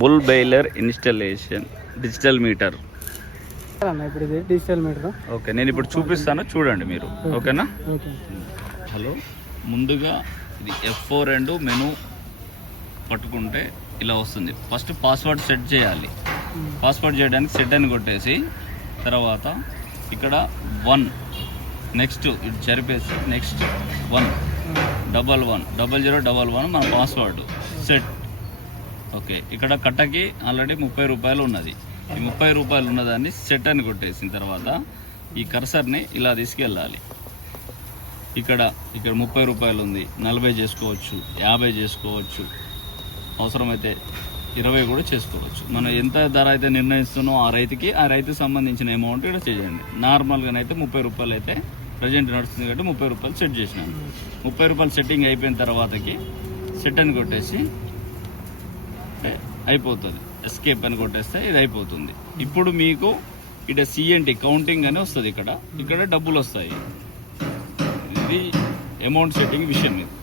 Bull baler installation digital meter. అన్న ఇప్పుడు ఇది డిజిటల్ మీటర్. ఓకే నేను ఇప్పుడు చూపిస్తాను చూడండి మీరు. ఓకేనా? ఓకే. హలో ముందుగా ఇది ఎఫ్ ఫోర్ అండ్ మెను పట్టుకుంటే ఇలా వస్తుంది. ఫస్ట్ పాస్వర్డ్ సెట్ చేయాలి. పాస్వర్డ్ చేయడానికి సెట్ అని కొట్టేసి తర్వాత ఇక్కడ వన్ నెక్స్ట్ ఇటు జరిపేసి next one double one double zero double one మన పాస్వర్డ్ సెట్. ఓకే. ఇక్కడ కట్టకి ఆల్రెడీ ముప్పై రూపాయలు ఉన్నది. ఈ ముప్పై రూపాయలు ఉన్నదాన్ని సెట్ అని కొట్టేసిన తర్వాత ఈ కర్సర్ని ఇలా తీసుకెళ్ళాలి. ఇక్కడ ఇక్కడ ముప్పై రూపాయలు ఉంది. నలభై చేసుకోవచ్చు యాభై చేసుకోవచ్చు. అవసరమైతే ఇరవై కూడా చేసుకోవచ్చు. మనం ఎంత ధర అయితే నిర్ణయిస్తున్నామో ఆ రైతుకి ఆ రైతుకి సంబంధించిన అమౌంట్ ఇక్కడ చేయండి. నార్మల్గానైతే ముప్పై రూపాయలు అయితే ప్రజెంట్ నడుస్తుంది కాబట్టి ముప్పై రూపాయలు సెట్ చేసినాను. ముప్పై రూపాయలు సెట్టింగ్ అయిపోయిన తర్వాతకి సెట్ అని కొట్టేసి అయిపోతుంది. ఎస్కేప్ అని కొట్టేస్తే ఇది అయిపోతుంది. ఇప్పుడు మీకు ఇక్కడ సిఎన్టీ కౌంటింగ్ అని వస్తుంది ఇక్కడ. ఇక్కడ డబ్బులు వస్తాయి. ఇది అమౌంట్ సెట్టింగ్ విషయం ఇది.